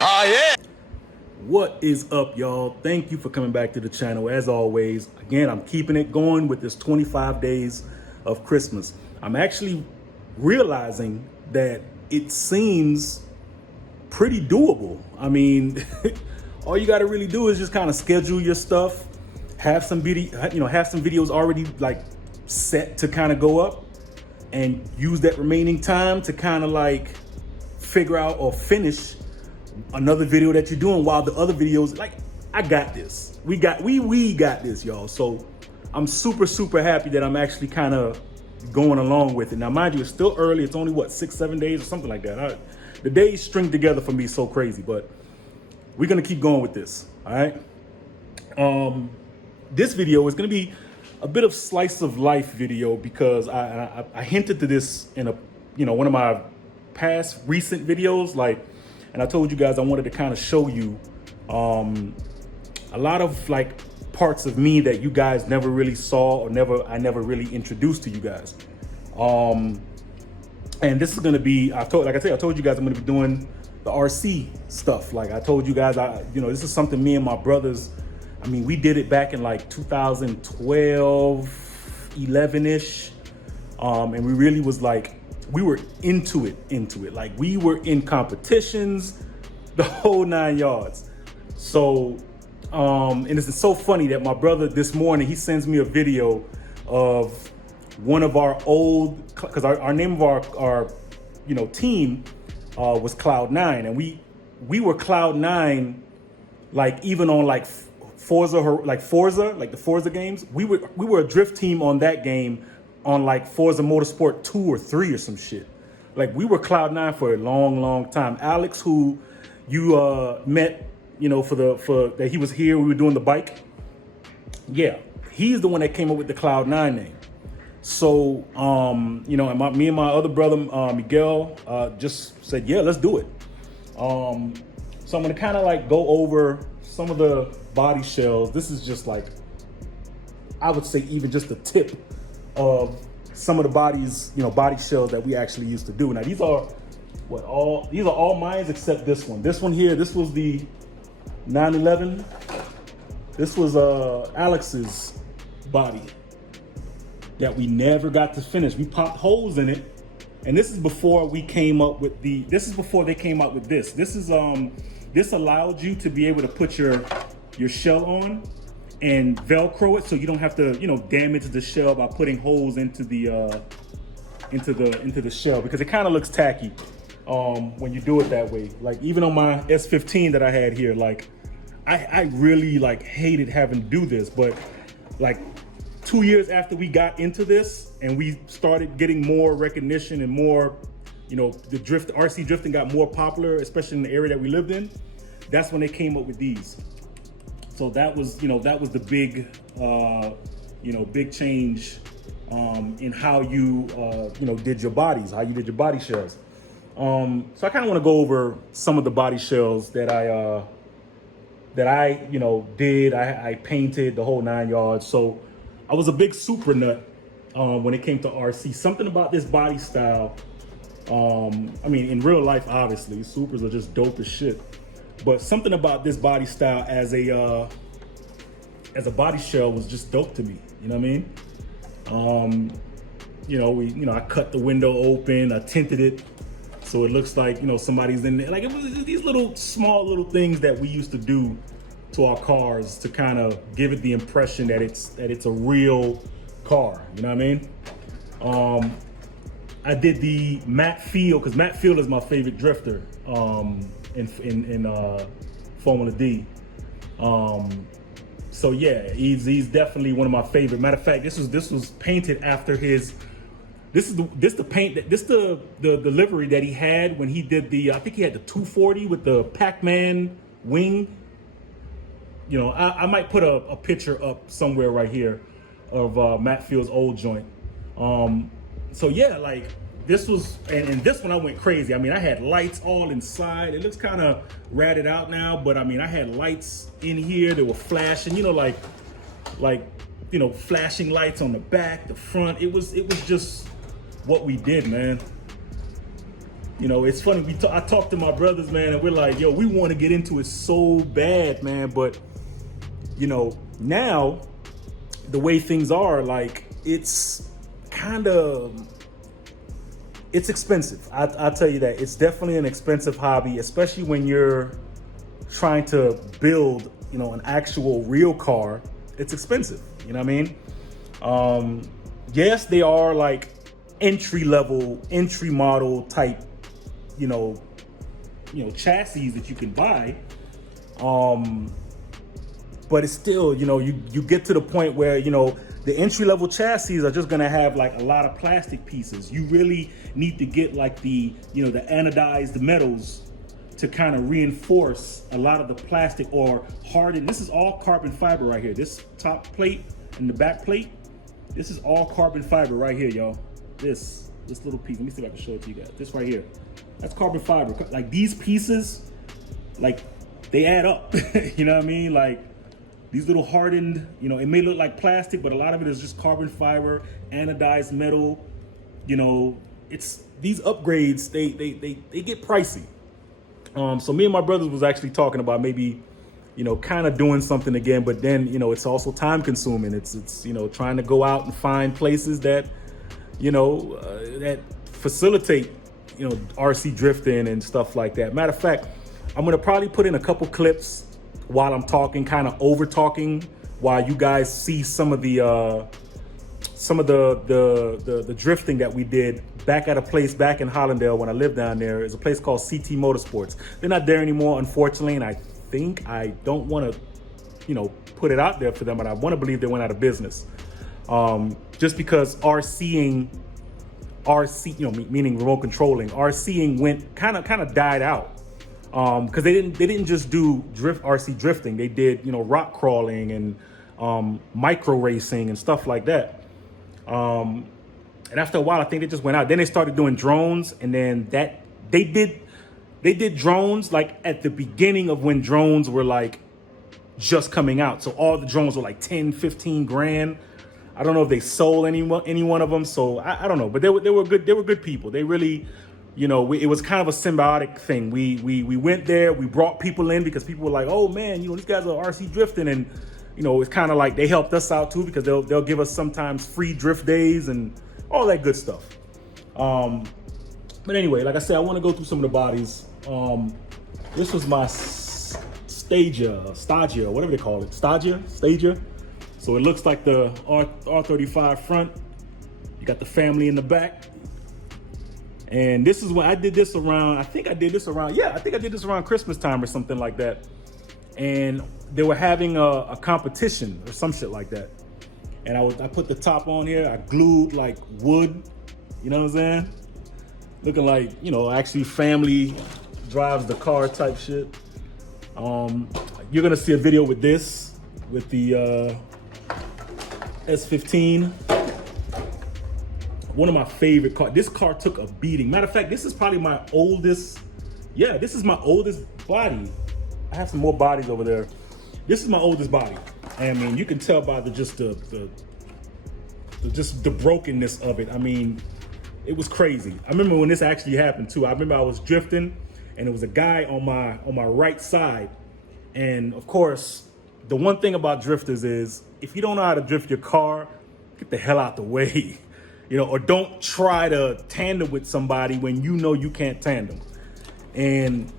Oh, yeah. What is up, y'all? Thank you for coming back to the channel. As always, again, I'm keeping it going with this 25 days of Christmas. I'm actually realizing that it seems pretty doable. I mean, all you got to really do is just kind of schedule your stuff, have some have some videos already like set to kind of go up, and use that remaining time to kind of like figure out or finish another video that you're doing while the other videos, like, I got this. We got this, y'all. So I'm super happy that I'm actually kind of going along with it. Now, mind you, it's still early. It's only what, 6-7 days or something like that. The days string together for me so crazy, but we're gonna keep going with this. All right. This video is gonna be a bit of slice of life video because I hinted to this in one of my past recent videos, like. And I told you guys I wanted to kind of show you a lot of like parts of me that you guys never really saw or I never really introduced to you guys. And this is gonna be, I told you guys I'm gonna be doing the RC stuff. Like I told you guys, this is something me and my brothers, I mean, we did it back in like 2012, 11-ish. And we really was like, we were into it. Like we were in competitions, the whole 9 yards. So, and it's so funny that my brother this morning, he sends me a video of one of our old, cause our name of our team was Cloud9, and we were Cloud9, like even on like Forza, like the Forza games. We were a drift team on that game, on like Forza Motorsport 2 or 3 or some shit. Like we were Cloud9 for a long time. Alex, who you met, for that he was here, we were doing the bike. Yeah, he's the one that came up with the Cloud9 name. So, and me and my other brother, Miguel, just said, yeah, let's do it. So I'm gonna kind of like go over some of the body shells. This is just like, I would say even just the tip of some of the body shells that we actually used to do. Now these are all mine except this one. This one here, this was the 911. This was Alex's body that we never got to finish. We popped holes in it, and this is before we came up with this is before they came out with this. This is this allowed you to be able to put your shell on and Velcro it, so you don't have to, damage the shell by putting holes into the shell, because it kind of looks tacky when you do it that way. Like even on my S15 that I had here, like I really like hated having to do this, but like 2 years after we got into this and we started getting more recognition and more, the RC drifting got more popular, especially in the area that we lived in. That's when they came up with these. So that was the big, big change in how you, did your bodies, how you did your body shells. So I kind of want to go over some of the body shells that I did. I painted the whole 9 yards. So I was a big super nut when it came to RC. Something about this body style. I mean, in real life, obviously, supers are just dope as shit. But something about this body style as a body shell was just dope to me. You know what I mean? I cut the window open, I tinted it so it looks like, somebody's in there. Like it was these small little things that we used to do to our cars to kind of give it the impression that it's a real car. You know what I mean? I did the Matt Field, because Matt Field is my favorite drifter. In Formula D. So yeah, he's definitely one of my favorite. Matter of fact, this was painted after his. This is the livery that he had when he did I think he had the 240 with the Pac-Man wing. I might put a picture up somewhere right here of Matt Field's old joint. So yeah, like. This was, and this one I went crazy. I mean, I had lights all inside. It looks kind of ratted out now, but I mean, I had lights in here that were flashing, flashing lights on the back, the front. It was just what we did, man. You know, it's funny. I talked to my brothers, man, and we're like, yo, we want to get into it so bad, man. But, you know, now the way things are, like, it's kind of, it's expensive. I'll tell you that. It's definitely an expensive hobby, especially when you're trying to build, you know, an actual real car. It's expensive. You know what I mean? Yes, they are like entry level, entry model type, you know, chassis that you can buy. But it's still, you know, you get to the point where, you know, the entry level chassis are just gonna have like a lot of plastic pieces. You really need to get like the, you know, the anodized metals to kind of reinforce a lot of the plastic or harden. This is all carbon fiber right here. This top plate and the back plate, this is all carbon fiber right here, y'all. This little piece, let me see if I can show it to you guys. This right here, that's carbon fiber. Like these pieces, like they add up, you know what I mean? Like these little hardened, you know, it may look like plastic, but a lot of it is just carbon fiber, anodized metal. You know, it's these upgrades, they get pricey. So me and my brothers was actually talking about maybe, you know, kind of doing something again, but then, you know, it's also time consuming. It's, you know, trying to go out and find places that, you know, that facilitate, you know, RC drifting and stuff like that. Matter of fact, I'm going to probably put in a couple clips while I'm talking, kind of over talking, while you guys see some of the drifting that we did back at a place back in Hollandale when I lived down there. Is a place called CT Motorsports. They're not there anymore, unfortunately, and I don't want to, you know, put it out there for them, but I want to believe they went out of business. Just because RC, you know, meaning remote controlling, RCing went kind of died out. Because they didn't just do RC drifting. They did, you know, rock crawling and micro racing and stuff like that. And after a while, I think they just went out. Then they started doing drones, and then they did drones like at the beginning of when drones were like just coming out. So all the drones were like 10, 15 grand. I don't know if they sold any one of them. So I don't know, but they were good. They were good people. They really, you know, it was kind of a symbiotic thing. We went there, we brought people in because people were like, oh man, you know, these guys are RC drifting. And, you know, it's kind of like they helped us out too, because they'll give us sometimes free drift days and all that good stuff. But anyway, like I said, I want to go through some of the bodies. This was my Stagia, whatever they call it, Stagia. So it looks like the R35 front. You got the family in the back. And this is when I did this around, I think I did this around Christmas time or something like that. And they were having a competition or some shit like that. And I put the top on here, I glued like wood, you know what I'm saying? Looking like, you know, actually family drives the car type shit. You're gonna see a video with this, with the S15. One of my favorite cars. This car took a beating. Matter of fact, this is probably my oldest. Yeah, this is my oldest body. I have some more bodies over there. This is my oldest body. I mean, you can tell by just the brokenness of it. I mean, it was crazy. I remember when this actually happened too. I remember I was drifting, and there was a guy on my right side. And of course, the one thing about drifters is if you don't know how to drift your car, get the hell out the way. You know, or don't try to tandem with somebody when you know you can't tandem. And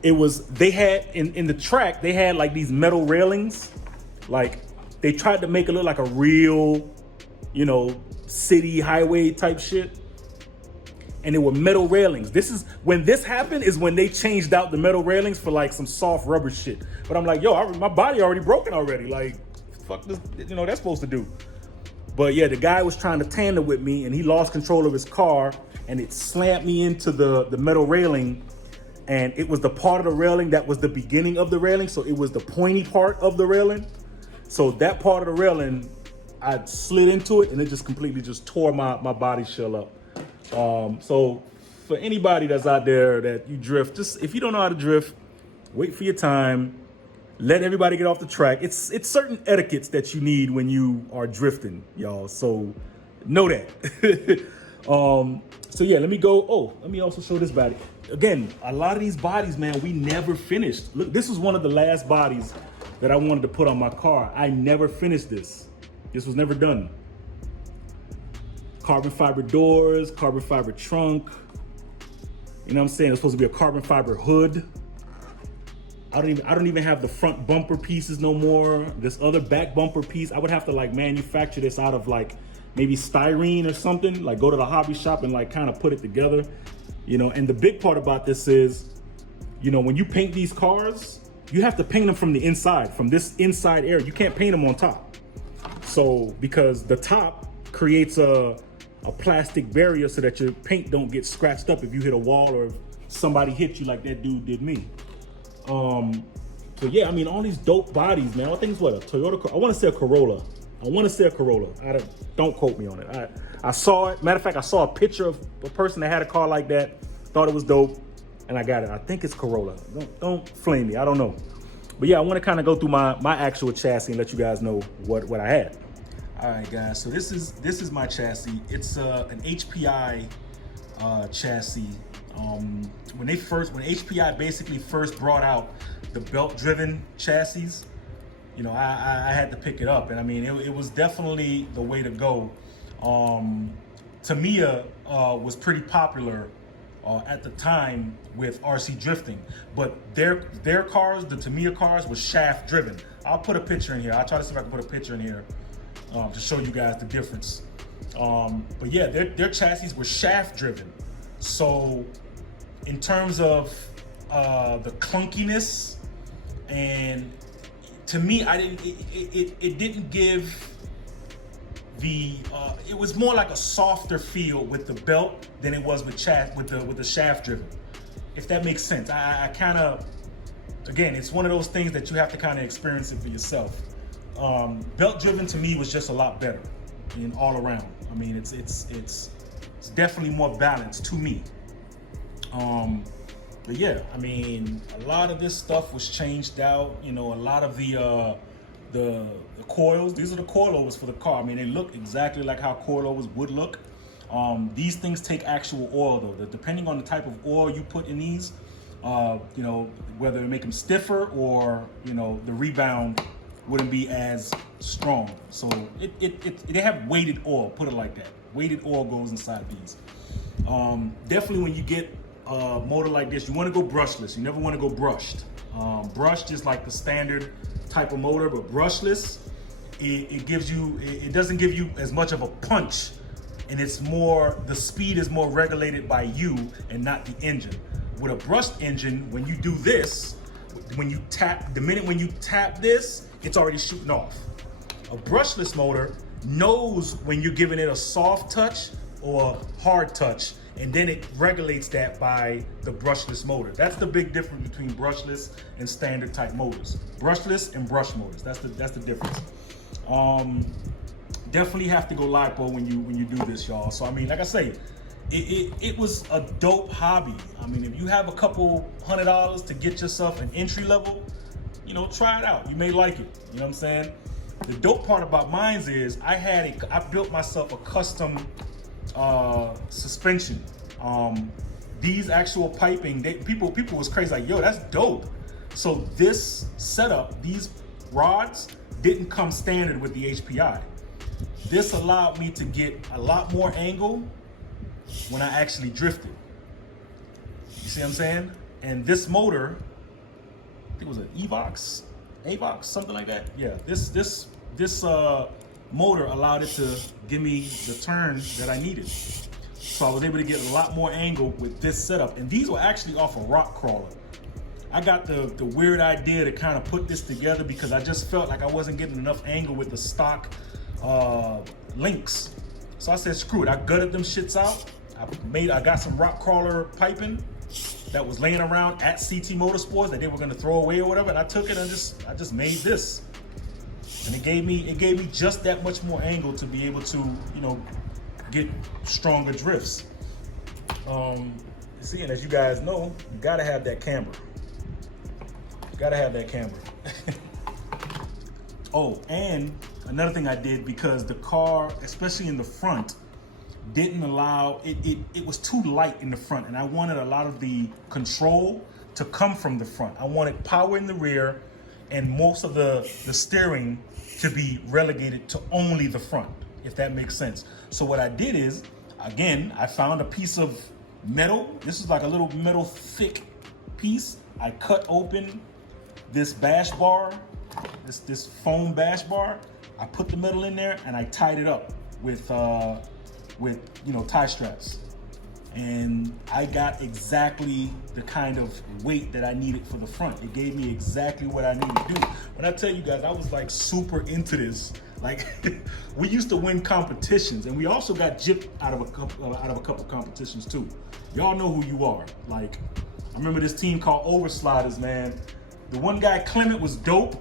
they had in the track, they had like these metal railings. Like they tried to make it look like a real, you know, city highway type shit. And there were metal railings. When this happened is when they changed out the metal railings for like some soft rubber shit. But I'm like, yo, my body already broken already. Like, fuck this, you know, that's supposed to do. But yeah, the guy was trying to tandem with me, and he lost control of his car, and it slammed me into the metal railing. And it was the part of the railing that was the beginning of the railing. So it was the pointy part of the railing. So that part of the railing, I slid into it, and it just completely just tore my body shell up. So for anybody that's out there that you drift, just if you don't know how to drift, wait for your time. Let everybody get off the track. It's certain etiquettes that you need when you are drifting, y'all. So know that. So yeah, let me go. Oh, let me also show this body. Again, a lot of these bodies, man, we never finished. Look, this was one of the last bodies that I wanted to put on my car. I never finished this. This was never done. Carbon fiber doors, carbon fiber trunk. You know what I'm saying? It's supposed to be a carbon fiber hood. I don't even have the front bumper pieces no more. This other back bumper piece, I would have to like manufacture this out of like maybe styrene or something, like go to the hobby shop and like kind of put it together, you know. And the big part about this is, you know, when you paint these cars, you have to paint them from the inside, from this inside area. You can't paint them on top. So because the top creates a plastic barrier so that your paint don't get scratched up if you hit a wall or if somebody hit you like that dude did me. So yeah, I mean, all these dope bodies, man. I think it's what, a Toyota, I want to say a Corolla. Don't quote me on it. I saw it. Matter of fact, I saw a picture of a person that had a car like that, thought it was dope, and I got it. I think it's Corolla. Don't flame me. I don't know. But yeah, I want to kind of go through my actual chassis and let you guys know what I had. All right, guys. So this is my chassis. It's an HPI chassis. When HPI basically first brought out the belt-driven chassis, you know, I had to pick it up, and I mean, it was definitely the way to go. Tamiya was pretty popular at the time with RC drifting, but their cars, the Tamiya cars, was shaft-driven. I'll put a picture in here. I'll try to see if I can put a picture in here to show you guys the difference. But yeah, their chassis were shaft-driven. So in terms of the clunkiness, and to me, it didn't give the it was more like a softer feel with the belt than it was with the shaft driven, if that makes sense. I kind of, again, it's one of those things that you have to kind of experience it for yourself. Belt driven to me was just a lot better in all around. I mean, it's definitely more balanced to me. But yeah, I mean, a lot of this stuff was changed out. You know, a lot of the coils. These are the coilovers for the car. I mean, they look exactly like how coilovers would look. These things take actual oil though. Depending on the type of oil you put in these, you know, whether it make them stiffer or, you know, the rebound wouldn't be as strong. So they have weighted oil, put it like that. Weighted oil goes inside these. Definitely when you get a motor like this, you want to go brushless. You never want to go brushed. Brushed is like the standard type of motor, but brushless, it doesn't give you as much of a punch, and it's more, the speed is more regulated by you and not the engine. With a brushed engine, when you do this, when you tap this, it's already shooting off. A brushless motor knows when you're giving it a soft touch or hard touch, and then it regulates that by the brushless motor. That's the big difference between brushless and standard type motors. Brushless and brush motors, that's the difference. Definitely have to go LiPo when you do this, y'all. So I mean, like I say, it was a dope hobby. I mean, if you have a couple $100 to get yourself an entry level, you know, try it out. You may like it. You know what I'm saying? The dope part about mine is I built myself a custom suspension. These actual piping, people was crazy, like, yo, that's dope. So this setup, these rods didn't come standard with the HPI. This allowed me to get a lot more angle when I actually drifted. You see what I'm saying? And this motor, I think it was an Avox, something like that. Yeah, this motor allowed it to give me the turn that I needed. So I was able to get a lot more angle with this setup. And these were actually off a rock crawler. I got the weird idea to kind of put this together because I just felt like I wasn't getting enough angle with the stock links. So I said, screw it. I gutted them shits out. I got some rock crawler piping that was laying around at CT Motorsports that they were gonna throw away or whatever, and I took it and I just made this. And it gave me just that much more angle to be able to, you know, get stronger drifts. See, and as you guys know, you gotta have that camber. Gotta have that camber. Oh, and another thing I did, because the car, especially in the front, didn't allow, it was too light in the front, and I wanted a lot of the control to come from the front. I wanted power in the rear and most of the steering to be relegated to only the front, if that makes sense. So what I did is, again, I found a piece of metal. This is like a little metal thick piece. I cut open this bash bar, this foam bash bar. I put the metal in there and I tied it up with tie straps. And I got exactly the kind of weight that I needed for the front. It gave me exactly what I needed to do. When I tell you guys, I was like super into this. Like we used to win competitions, and we also got gypped out of a couple competitions too. Y'all know who you are. Like I remember this team called Oversliders, man. The one guy, Clement, was dope.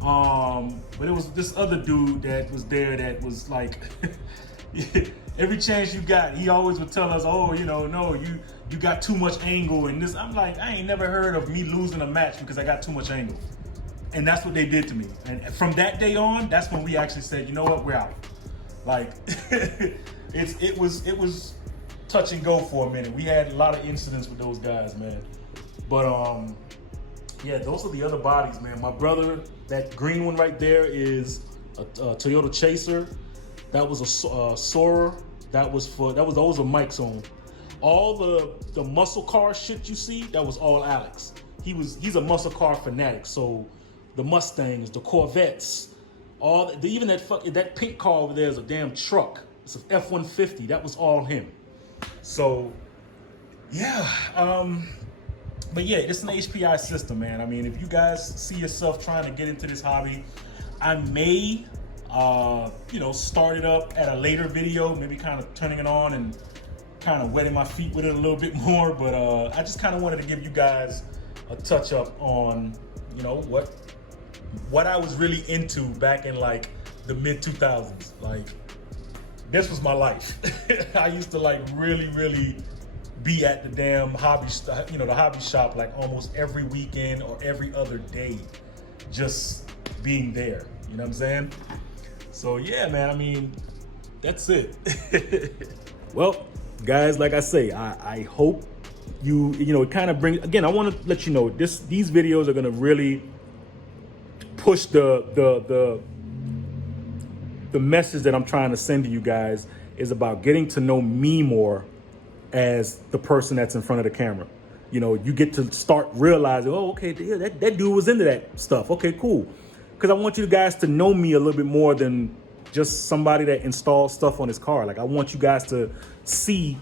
But it was this other dude that was there that was like, every chance you got, he always would tell us, oh, no, you got too much angle and this. I'm like, I ain't never heard of me losing a match because I got too much angle. And that's what they did to me. And from that day on, that's when we actually said, you know what, we're out. Like, it was touch and go for a minute. We had a lot of incidents with those guys, man. But yeah, those are the other bodies, man. My brother, that green one right there is a Toyota Chaser. That was a Soarer. Those were Mike's own. All the muscle car shit you see, that was all Alex. He's a muscle car fanatic. So the Mustangs, the Corvettes, even that pink car over there is a damn truck. It's an F-150. That was all him. So yeah, but yeah, it's an HPI system, man. I mean, if you guys see yourself trying to get into this hobby, I may start it up at a later video, maybe kind of turning it on and kind of wetting my feet with it a little bit more. But I just kind of wanted to give you guys a touch up on, what I was really into back in like the mid 2000s. Like, this was my life. I used to like really be at the damn the hobby shop like almost every weekend or every other day, just being there. You know what I'm saying? So yeah, man, I mean, that's it. Well, guys, like I say, I hope it kind of brings, again, I want to let you know, these videos are going to really push the message that I'm trying to send to you guys is about getting to know me more as the person that's in front of the camera. You get to start realizing, oh, okay, yeah, that dude was into that stuff. Okay, cool. Because I want you guys to know me a little bit more than just somebody that installs stuff on his car. Like, I want you guys to see,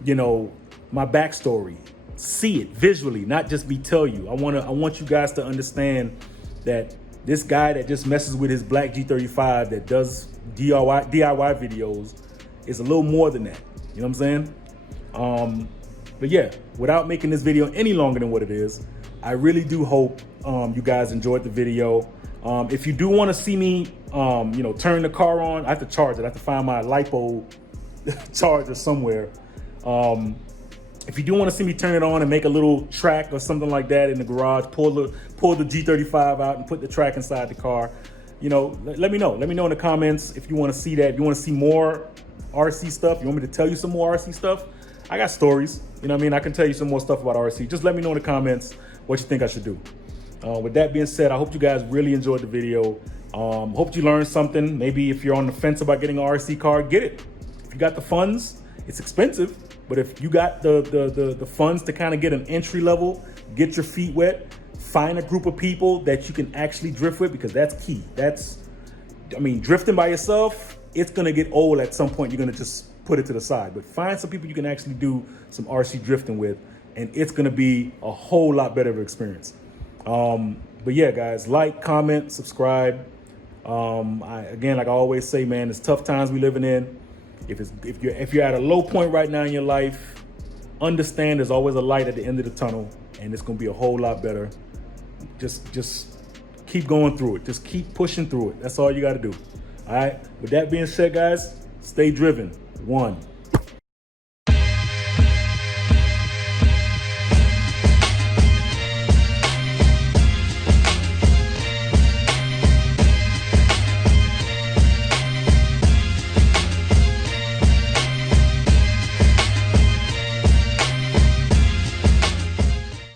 my backstory, see it visually, not just me tell you. I want you guys to understand that this guy that just messes with his black G35 that does DIY videos is a little more than that. You know what I'm saying? But yeah, without making this video any longer than what it is, I really do hope you guys enjoyed the video. If you do want to see me, turn the car on, I have to charge it. I have to find my LiPo charger somewhere. If you do want to see me turn it on and make a little track or something like that in the garage, pull the G35 out and put the track inside the car, let me know. Let me know in the comments if you want to see that. If you want to see more RC stuff, you want me to tell you some more RC stuff, I got stories. You know what I mean? I can tell you some more stuff about RC. Just let me know in the comments what you think I should do. With that being said, I hope you guys really enjoyed the video. Hope you learned something. Maybe if you're on the fence about getting an RC car, get it. If you got the funds, it's expensive, but if you got the funds to kind of get an entry level, get your feet wet, find a group of people that you can actually drift with, because that's key. Drifting by yourself, it's gonna get old at some point. You're gonna just put it to the side, but find some people you can actually do some RC drifting with, and it's gonna be a whole lot better of an experience. But yeah, guys, like, comment, subscribe. Again, like I always say, man, it's tough times we living in. If you're at a low point right now in your life, understand there's always a light at the end of the tunnel, and it's gonna be a whole lot better. Just keep going through it. Just keep pushing through it. That's all you gotta do. All right. With that being said, guys, stay driven. 1.